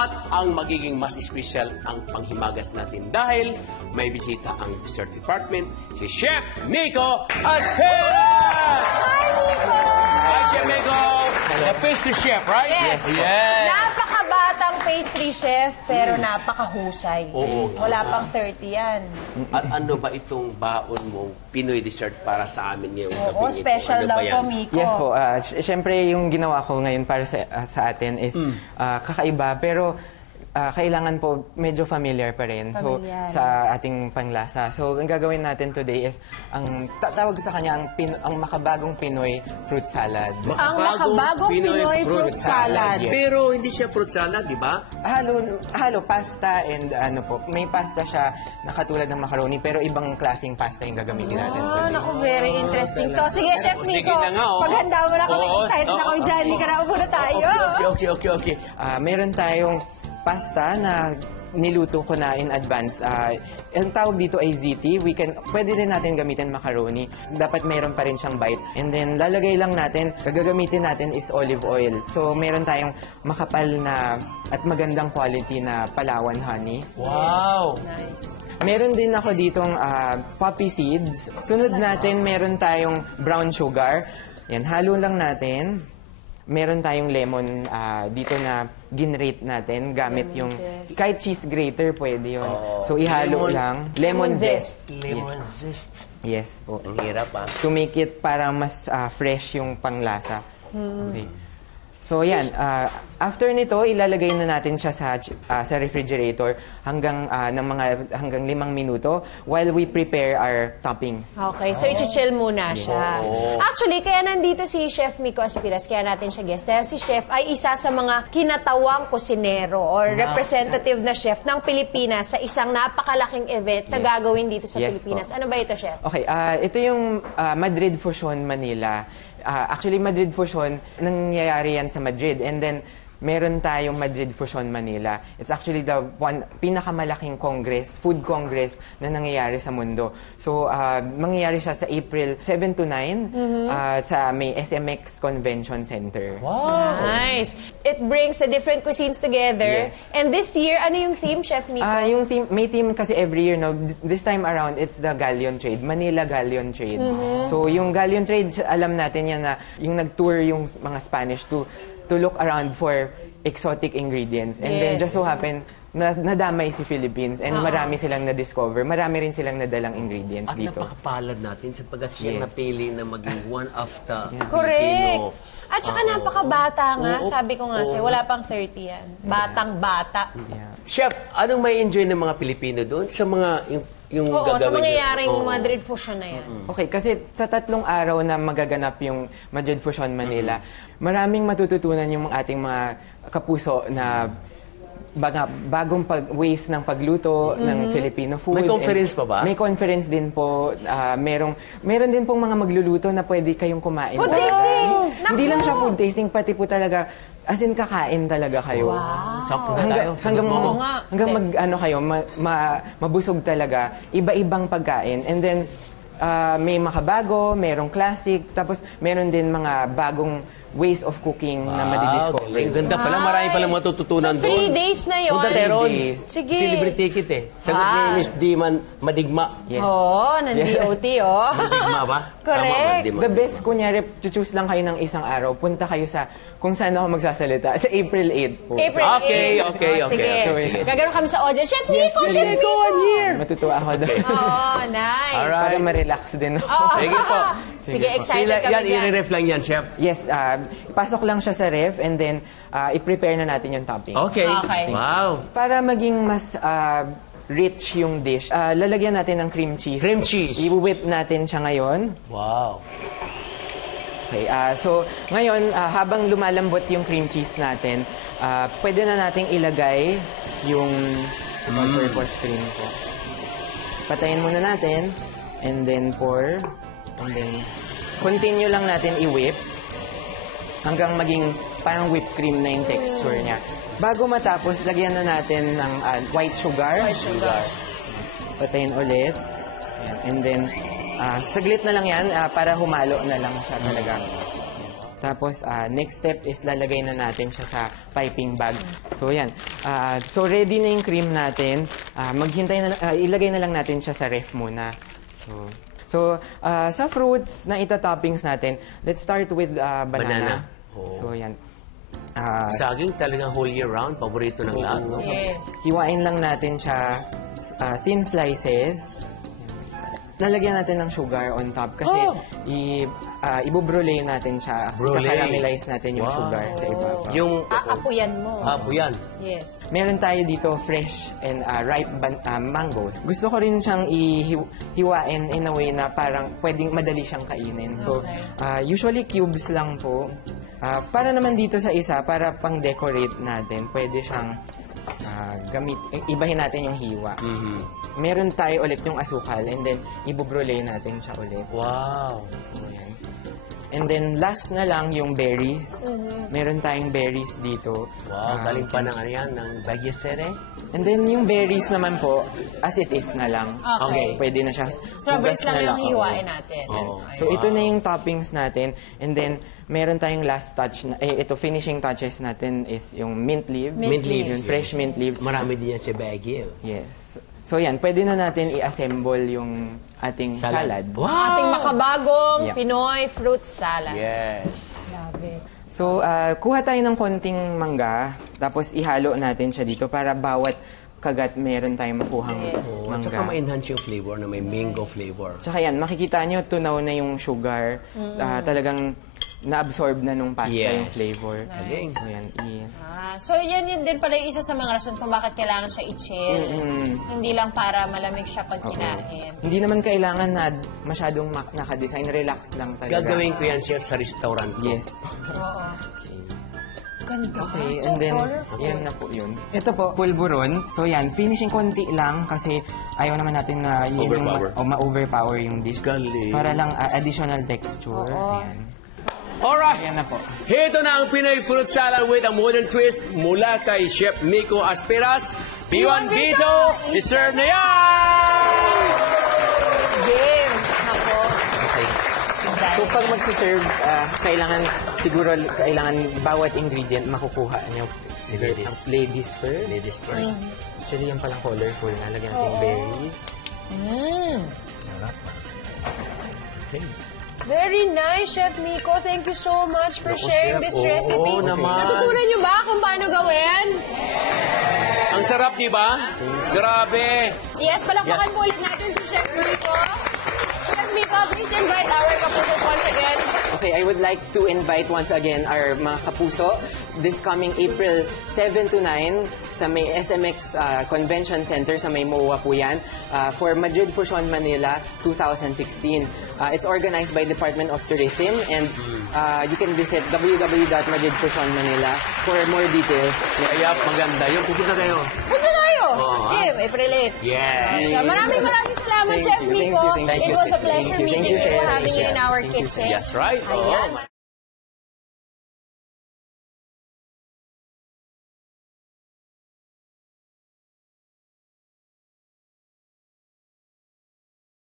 At ang magiging mas special ang panghimagas natin dahil may bisita ang dessert department, si Chef Nico Asperas! Hi, Nico! Hi, Chef Nico! The pastry chef, right? Yes. Yes. Napakabatang pastry chef, pero napakahusay. Oo. Wala pang 30 yan. At ano ba itong baon mong Pinoy dessert para sa amin ngayong gabi Oo, ito? special Ano daw ba to, yan? Miko. Yes po. Siyempre, yung ginawa ko ngayon para sa atin is kakaiba. Pero kailangan po medyo familiar pa rin Familiar. sa ating panlasa. So, ang gagawin natin today is, ang tawag sa kanya, ang makabagong Pinoy fruit salad. Ang makabagong Pinoy fruit salad. Yes. Pero hindi siya fruit salad, di ba? Halo pasta and ano po, may pasta siya na katulad ng macaroni pero ibang klaseng pasta yung gagamitin natin today. Naku, very interesting to. Sige, Chef Sige Nico, na nga, oh. paghanda mo na kami. Oo, Excited na kami dyan. Hindi ka na upo na tayo. Okay. Meron tayong pasta na niluto ko na in advance. Ang tawag dito ay ziti. Pwede din natin gamitin macaroni. Dapat mayroon pa rin siyang bite. And then, lalagay lang natin, gagamitin natin is olive oil. So, meron tayong makapal na at magandang quality na Palawan honey. Wow! Nice. Meron din ako ditong poppy seeds. Sunod natin, meron tayong brown sugar. Yan, halo lang natin. Meron tayong lemon dito na ginrate natin gamit yung kahit cheese grater pwede yun. So ihalo lang. Lemon zest. Lemon zest. Yes po. Ang hirap To make it parang mas fresh yung panglasa. Okay. So yan, after nito ilalagay na natin siya sa refrigerator hanggang 5 minuto while we prepare our toppings. Okay, so i-chill muna siya. Actually, kaya nandito si Chef Nico Asperas, kaya natin siya guest. Dahil si Chef ay isa sa mga kinatawang kusinero or representative na chef ng Pilipinas sa isang napakalaking event na gagawin dito sa Yes, Pilipinas. po. Ano ba ito, Chef? Okay, ito yung Madrid Fusion Manila. Actually, Madrid Fusion, nangyayari yan sa Madrid. And then, meron tayong Madrid Fusion Manila. It's actually the pinakamalaking congress, food congress na nangyayari sa mundo. So, mangyayari siya sa April 7 to 9 sa may SMX Convention Center. Wow! Nice. It brings the different cuisines together. Yes. And this year, ano yung theme, Chef Nico? Yung theme, may theme kasi every year, no? This time around, it's the Galleon Trade, Manila Galleon Trade. So, yung Galleon Trade, alam natin yan na yung nag-tour yung mga Spanish to look around for exotic ingredients. And then, just so happen, nadamay si Philippines and marami silang na-discover. Marami rin silang nadalang ingredients At dito. napakapalad natin sapagkat siya Yes. napili na maging one of the Correct. Filipino. At saka napakabata nga, sabi ko nga sa'yo, wala pang 30 yan. Batang-bata. Yeah. Chef, anong may enjoy ng mga Pilipino doon sa mga yung Oo, gagawin sa mangyayaring Oo. Madrid Fusion na yan. Okay, kasi sa 3 araw na magaganap yung Madrid Fusion Manila, maraming matututunan yung ating mga kapuso na bagong ways ng pagluto ng Filipino food. May conference And pa ba? May conference din po. Meron din pong mga magluluto na pwede kayong kumain. Food tasting! Hindi lang siya food tasting, pati po talaga, as in kakain talaga kayo. Sakto na tayo. Hanggang mabusog talaga, iba-ibang pagkain. And then, may makabago, merong classic, tapos meron din mga bagong ways of cooking na madidiscover. Ang ganda pala, marami palang matututunan So, 3 days na yun. Punta tayo ron. 3 days. Sige. Celebrity ticket eh. Sagot ni Miss Diman, madigma. Yeah. Oo, ng DOT, oh. Madigma ba? Correct. Tama, madigma. The best, kunyari, choose lang kayo ng isang araw, punta kayo sa kung saan ako magsasalita. Sa April 8 po. April Okay, 8. okay, Oh, sige. okay, sige. Gagano'n kami sa audience. Chef Nico, Chef Nico! Matutuwa ako doon. Oh, nice. Alright. Para ma-relax din ako. Oh. Sige po. Sige, excited kami Yan, dyan. i-ref lang yan, Chef. Yes, pasok lang siya sa ref and then i-prepare na natin yung topping. Okay. Okay. Wow. Para maging mas rich yung dish, lalagyan natin ng cream cheese. Cream cheese. I-whip natin siya ngayon. Wow. Okay, so ngayon, habang lumalambot yung cream cheese natin, pwede na nating ilagay yung all-purpose cream ko. Patayin muna natin, and then pour, and then continue lang natin i-whip hanggang maging parang whipped cream na yung texture niya. Bago matapos, lagyan na natin ng white sugar. White sugar. Patayin ulit. Ayan. And then, saglit na lang yan para humalo na lang siya talaga. Tapos, next step is lalagay na natin siya sa piping bag. So, yan. So, ready na yung cream natin. Ilagay na lang natin siya sa ref muna. So, sa fruits na ita-toppings natin, let's start with banana. Oh. So, yan. Saging talagang whole year round. Paborito ng lahat, no? Yes. Hiwain lang natin siya thin slices. Lalagyan natin ng sugar on top kasi ibubrule natin siya. Brule. Ika-caramelize natin yung Wow. sugar sa ibabaw. Yung Aapuyan mo. apo yan. Yes. Meron tayo dito fresh and ripe mango. Gusto ko rin siyang hiwain in a way na parang pwedeng madali siyang kainin. So, usually cubes lang po. Para naman dito sa isa, para pang-decorate natin, pwede siyang ibahin natin yung hiwa. Meron tayo ulit yung asukal and then ibubrule natin siya ulit. Wow. So, yan. And then last na lang yung berries. Meron tayong berries dito. Wow, galing pa ng ano yan, ng Bagyesere. And then yung berries naman po, as it is na lang. Okay. Pwede na siya. Strawberries Hugas lang na yung hiwain natin. Oo. So ito na yung toppings natin. And then meron tayong last touch. Ito, finishing touches natin is yung mint leaves. Mint leaves. Yung fresh mint leaves. Marami din yan sa Baguio. Yes. So yan, pwede na natin i-assemble yung ating salad. Wow! Ating makabagong Yeah. Pinoy fruit salad. Yes. Grabe. So, kuha tayo ng konting mangga, tapos ihalo natin siya dito para bawat kagat meron tayong makuhang At mangga. saka ma-enhance yung flavor na may mango flavor. Tsaka yan, makikita nyo, tunaw na yung sugar. Talagang na-absorb na nung pasta Yes. yung flavor. Galing. So yan, So, yan yun din pala yung isa sa mga rason kung bakit kailangan siya i-chill. Hindi lang para malamig siya pag kinain. Hindi naman kailangan na masyadong naka-design. Relax lang talaga. Gagawin ko yan, chef, sa restaurant ko. Yes. Oo. Ganda. Okay, So and then, colorful. yan na po yun. Ito po, pulburon. So yan, finishing konti lang kasi ayaw naman natin na yun Overpower. yung ma-overpower yung dish. Galing. Para lang additional texture. Oo. Ayan. Alright. Ayan na po. Ito na ang Pinoy fruit salad with a modern twist mula kay Chef Nico Asperas. P1 Vito, deserve na yan! Game. Ako. Okay. So pag magsiserve, kailangan bawat ingredient makukuha niyo. Ladies. Ang ladies first. Ladies first. Actually, yan palang colorful. Nalagyan natin berries. Sarap. Okay. Very nice, Chef Nico. Thank you so much for sharing Chef. this recipe. Oo naman. Natutunan niyo ba kung paano gawin? Ang sarap, di ba? Grabe. Yes, palakpakan po ulit natin si Chef Nico. Chef Nico, please invite our kapusos once again. Okay, I would like to invite once again our mga kapuso this coming April 7 to 9 sa may SMX Convention Center sa may MOA po yan for Madrid Fusion Manila 2016. It's organized by Department of Tourism and you can visit www.madridfusionmanila for more details. Kaya maganda. Yung pupunta kayo. Punta tayo! Oo. Game, April 8. Yes. Maraming salamat, Thank Chef you, Nico. thank you, It was a pleasure thank you, meeting you, Chef. having you in our Thank you, kitchen. That's right. Ayan.